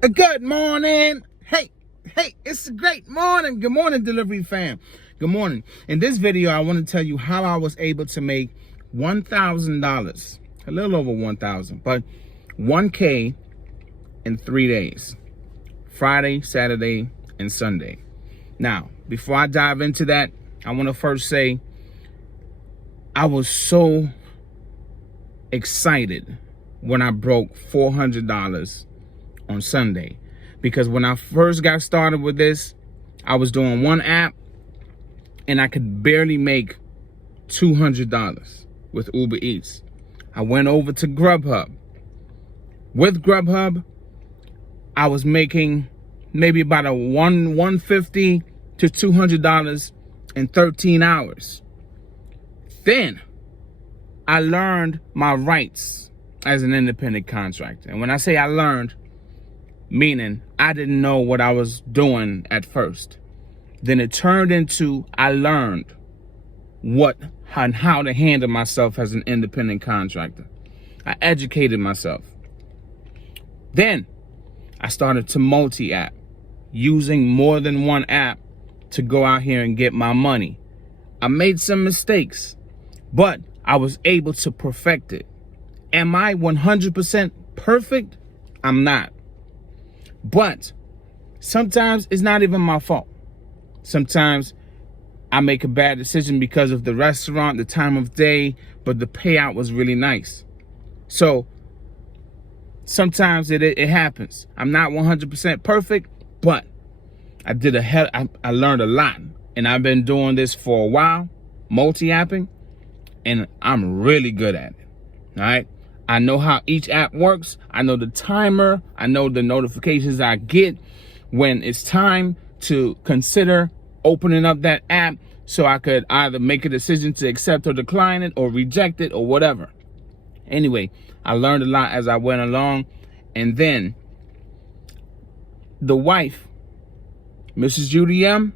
Good morning. Hey, it's a great morning. Good morning, delivery fam. Good morning. In this video, I want to tell you how I was able to make $1,000, a little over 1,000, but 1K in 3 days, Friday, Saturday, and Sunday. Now, before I dive into that, I want to first say I was so excited when I broke $400 on Sunday, because when I first got started with this, I was doing one app and I could barely make $200 with Uber Eats. I went over to Grubhub. With Grubhub, I was making maybe about a $150 to $200 in 13 hours. Then I learned my rights as an independent contractor. And when I say I learned, meaning I didn't know what I was doing at first. Then it turned into I learned what and how to handle myself as an independent contractor. I educated myself. Then I started to multi-app, using more than one app to go out here and get my money. I made some mistakes, but I was able to perfect it. Am I 100% perfect? I'm not. But sometimes it's not even my fault. Sometimes I make a bad decision because of the restaurant, the time of day, but the payout was really nice. So sometimes it happens. I'm not 100% perfect, but I learned a lot. And I've been doing this for a while, multi-apping, and I'm really good at it. All right. I know how each app works. I know the timer. I know the notifications I get when it's time to consider opening up that app, so I could either make a decision to accept or decline it or reject it or whatever. Anyway, I learned a lot as I went along. And then the wife, Mrs. UDM,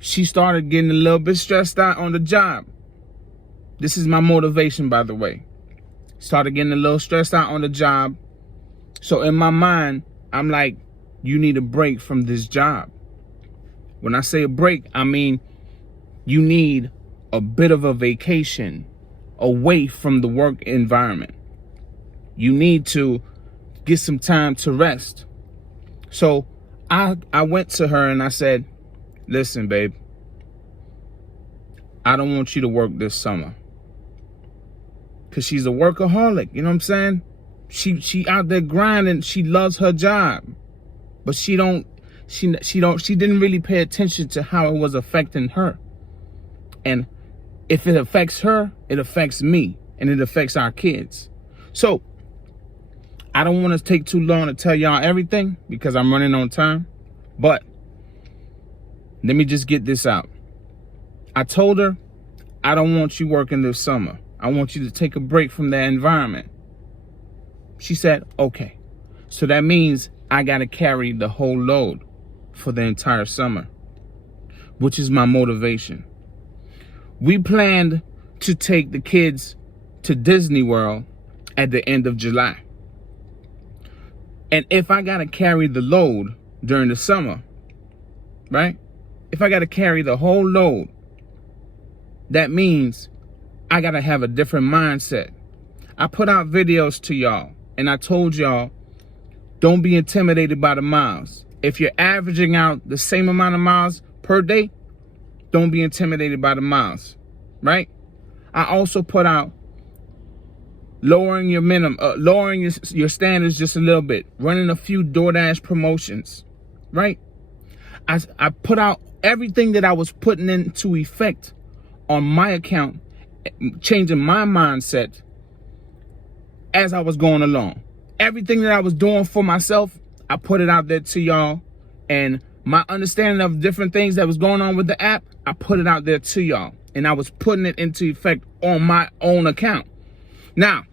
she started getting a little bit stressed out on the job. This is my motivation, by the way. Started getting a little stressed out on the job. So in my mind, I'm like, you need a break from this job. When I say a break, I mean you need a bit of a vacation away from the work environment. You need to get some time to rest. So I went to her and I said, listen, babe, I don't want you to work this summer. Because she's a workaholic, you know what I'm saying? She out there grinding. She loves her job, but she didn't really pay attention to how it was affecting her. And if it affects her, it affects me, and it affects our kids. So I don't want to take too long to tell y'all everything because I'm running on time, but let me just get this out. I told her, I don't want you working this summer. I want you to take a break from that environment. She said, okay. So that means I got to carry the whole load for the entire summer, which is my motivation. We planned to take the kids to Disney World at the end of July. And if I got to carry the load during the summer, right? If I got to carry the whole load, that means I got to have a different mindset. I put out videos to y'all and I told y'all, don't be intimidated by the miles. If you're averaging out the same amount of miles per day, don't be intimidated by the miles, right? I also put out lowering your minimum, lowering your standards just a little bit, running a few DoorDash promotions, right? I put out everything that I was putting into effect on my account, changing my mindset as I was going along. Everything that I was doing for myself, I put it out there to y'all. And my understanding of different things that was going on with the app, I put it out there to y'all. And I was putting it into effect on my own account. Now,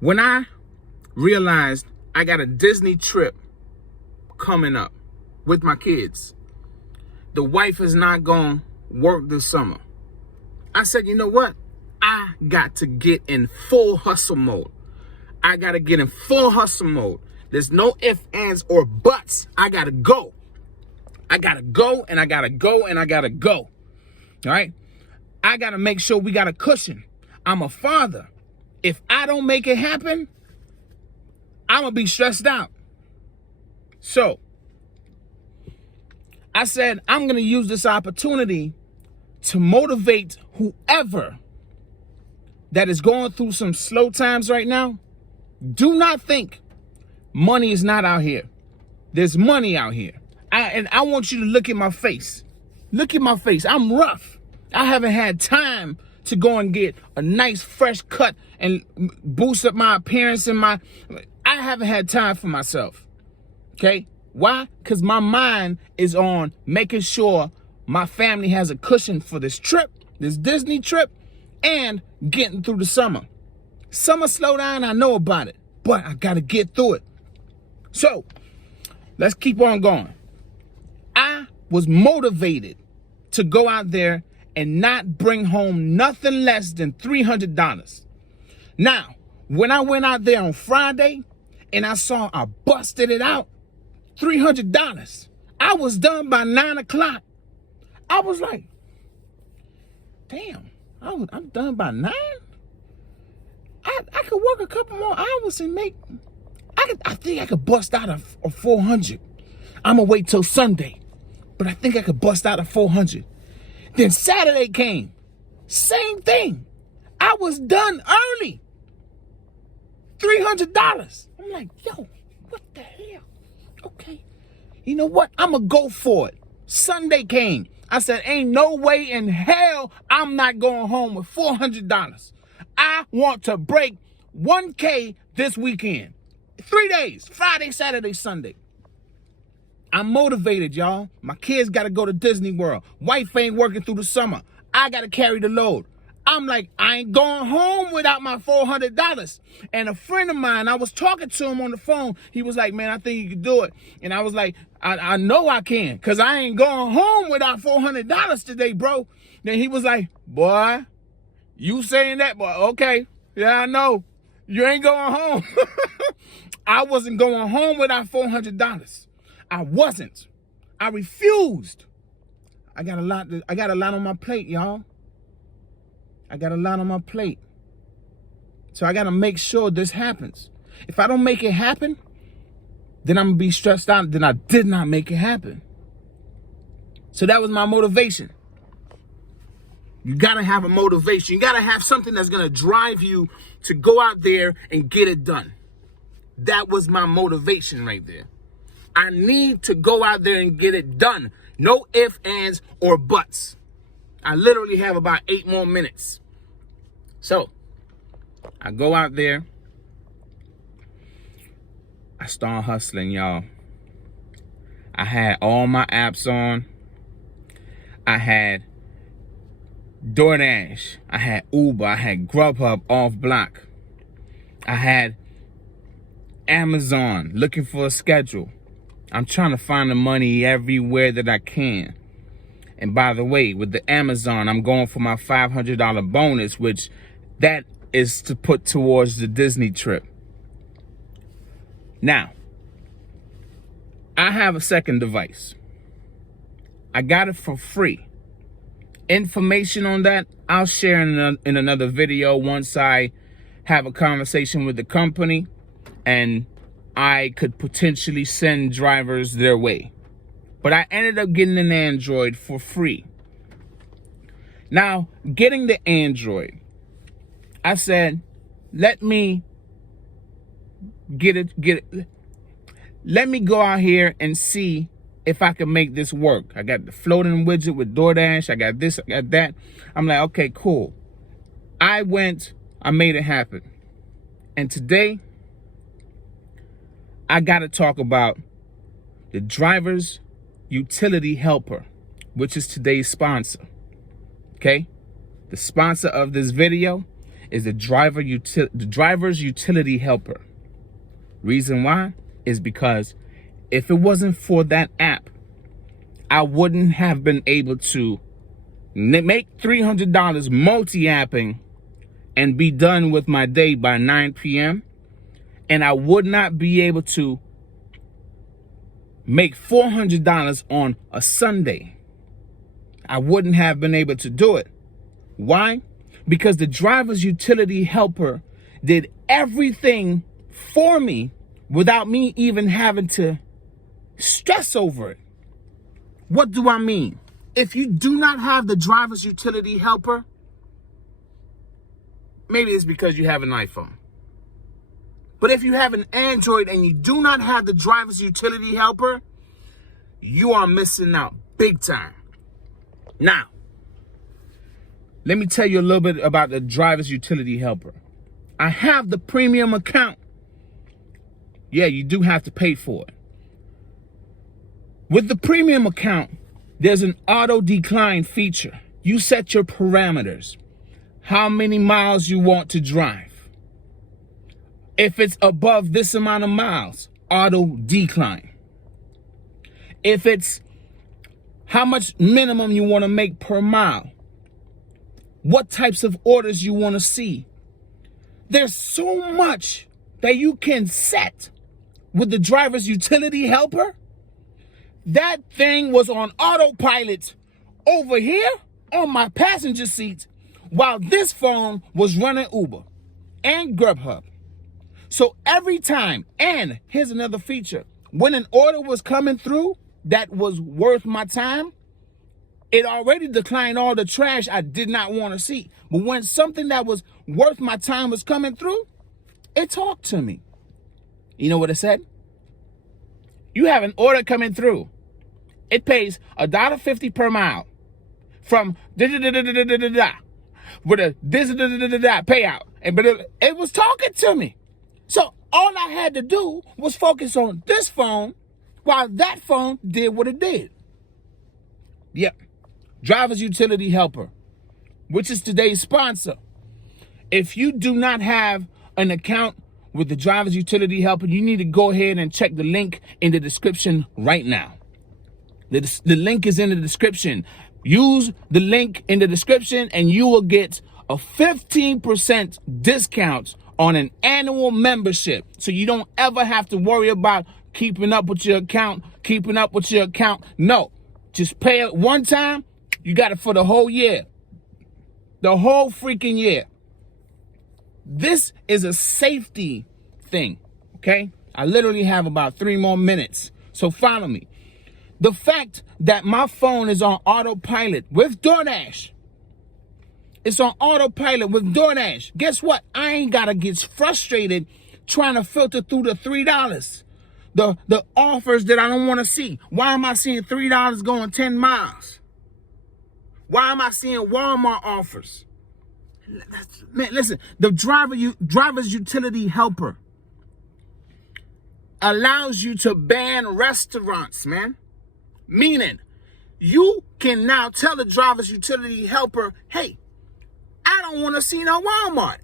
when I realized I got a Disney trip coming up with my kids, the wife is not going to work this summer. I said, you know what? I got to get in full hustle mode. I got to get in full hustle mode. There's no ifs, ands, or buts. I gotta go. I gotta go, and I gotta go, and I gotta go. All right? I gotta make sure we got a cushion. I'm a father. If I don't make it happen, I'm gonna be stressed out. So, I said, I'm gonna use this opportunity to motivate whoever that is going through some slow times right now. Do not think money is not out here. There's money out here. And I want you to look at my face. Look at my face. I'm rough. I haven't had time to go and get a nice fresh cut and boost up my appearance and I haven't had time for myself. Okay? Why? Because my mind is on making sure my family has a cushion for this trip, this Disney trip, and getting through the summer. Summer slow down, I know about it, but I gotta get through it. So, let's keep on going. I was motivated to go out there and not bring home nothing less than $300. Now, when I went out there on Friday and I saw I busted it out, $300. I was done by 9 o'clock. I was like, damn, I'm done by 9? I could work a couple more hours and make, I think I could bust out a 400. I'm gonna wait till Sunday, but I think I could bust out a 400. Then Saturday came, same thing. I was done early, $300. I'm like, yo, what the hell? Okay, you know what? I'm gonna go for it. Sunday came. I said, ain't no way in hell I'm not going home with $400. I want to break 1K this weekend. 3 days, Friday, Saturday, Sunday. I'm motivated, y'all. My kids got to go to Disney World. Wife ain't working through the summer. I got to carry the load. I'm like, I ain't going home without my $400. And a friend of mine, I was talking to him on the phone. He was like, man, I think you can do it. And I was like, I know I can, because I ain't going home without $400 today, bro. Then he was like, boy, you saying that? Boy, okay. Yeah, I know. You ain't going home. I wasn't going home without $400. I wasn't. I refused. I got a lot on my plate, y'all. I got a lot on my plate. So I got to make sure this happens. If I don't make it happen, then I'm going to be stressed out. Then I did not make it happen. So that was my motivation. You got to have a motivation. You got to have something that's going to drive you to go out there and get it done. That was my motivation right there. I need to go out there and get it done. No ifs, ands, or buts. I literally have about 8 more minutes. So, I go out there. I start hustling, y'all. I had all my apps on. I had DoorDash. I had Uber. I had Grubhub off block. I had Amazon looking for a schedule. I'm trying to find the money everywhere that I can. And by the way, with the Amazon, I'm going for my $500 bonus, which that is to put towards the Disney trip. Now, I have a second device. I got it for free. Information on that, I'll share in another video once I have a conversation with the company and I could potentially send drivers their way. But I ended up getting an Android for free. Now, getting the Android, I said, let me let me go out here and see if I can make this work. I got the floating widget with DoorDash. I got this, I got that. I'm like, okay, cool. I made it happen. And today, I got to talk about the driver's utility helper, which is today's sponsor. Okay? The sponsor of this video is the driver's utility helper. Reason why is because if it wasn't for that app, I wouldn't have been able to make $300 multi-apping and be done with my day by 9 p.m. and I would not be able to make $400 on a Sunday. I wouldn't have been able to do it. Why? Because the driver's utility helper did everything for me without me even having to stress over it. What do I mean? If you do not have the driver's utility helper, maybe it's because you have an iPhone. But if you have an Android and you do not have the driver's utility helper, you are missing out big time. Now, let me tell you a little bit about the driver's utility helper. I have the premium account. Yeah, you do have to pay for it. With the premium account, there's an auto decline feature. You set your parameters, how many miles you want to drive. If it's above this amount of miles, auto decline. If it's how much minimum you want to make per mile, what types of orders you want to see. There's so much that you can set with the driver's utility helper. That thing was on autopilot over here on my passenger seat while this phone was running Uber and Grubhub. So every time, and here's another feature, when an order was coming through that was worth my time, it already declined all the trash I did not want to see. But when something that was worth my time was coming through, it talked to me. You know what it said? You have an order coming through. It pays $1.50 per mile from with a payout. But it was talking to me. So all I had to do was focus on this phone while that phone did what it did. Yep. Driver's utility helper, which is today's sponsor. If you do not have an account with the driver's utility helper, you need to go ahead and check the link in the description right now. The link is in the description. Use the link in the description and you will get a 15% discount on an annual membership. So you don't ever have to worry about keeping up with your account. No, just pay it one time. You got it for the whole year. The whole freaking year. This is a safety thing, okay? I literally have about 3 more minutes. So follow me. The fact that my phone is on autopilot with DoorDash. It's on autopilot with DoorDash. Guess what? I ain't got to get frustrated trying to filter through the $3. The offers that I don't want to see. Why am I seeing $3 going 10 miles? Why am I seeing Walmart offers? Man, listen, the driver's utility helper allows you to ban restaurants, man. Meaning, you can now tell the driver's utility helper, hey, I don't want to see no Walmart.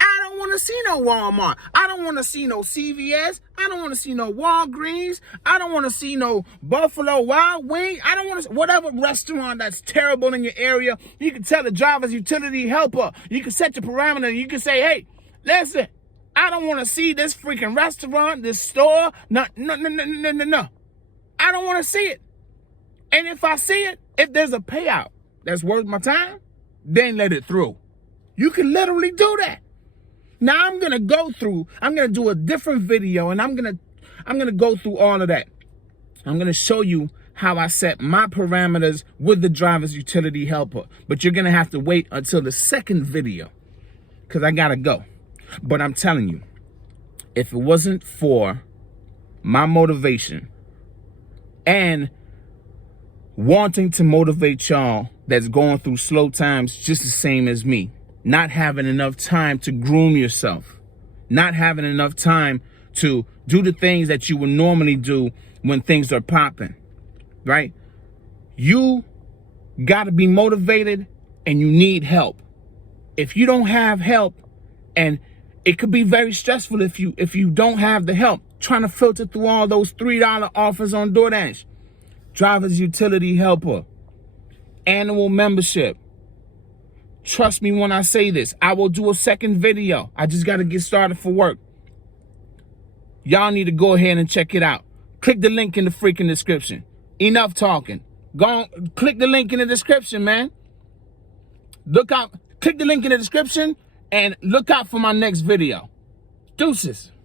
I don't want to see no Walmart. I don't want to see no CVS. I don't want to see no Walgreens. I don't want to see no Buffalo Wild Wing. I don't want to, whatever restaurant that's terrible in your area, you can tell the driver's utility helper. You can set your parameter. You can say, hey, listen, I don't want to see this freaking restaurant, this store. No. I don't want to see it. And if I see it, if there's a payout that's worth my time, then let it through. You can literally do that. Now I'm going to do a different video and I'm going to go through all of that. I'm going to show you how I set my parameters with the driver's utility helper. But you're going to have to wait until the second video because I got to go. But I'm telling you, if it wasn't for my motivation and wanting to motivate y'all that's going through slow times just the same as me, not having enough time to groom yourself, not having enough time to do the things that you would normally do when things are popping, right? You got to be motivated and you need help. If you don't have help, and it could be very stressful if you don't have the help, trying to filter through all those $3 offers on DoorDash, driver's utility helper, annual membership. Trust me when I say this. I will do a second video. I just got to get started for work. Y'all need to go ahead and check it out. Click the link in the freaking description. Enough talking. Go on, click the link in the description, man. Look out, click the link in the description and look out for my next video. Deuces.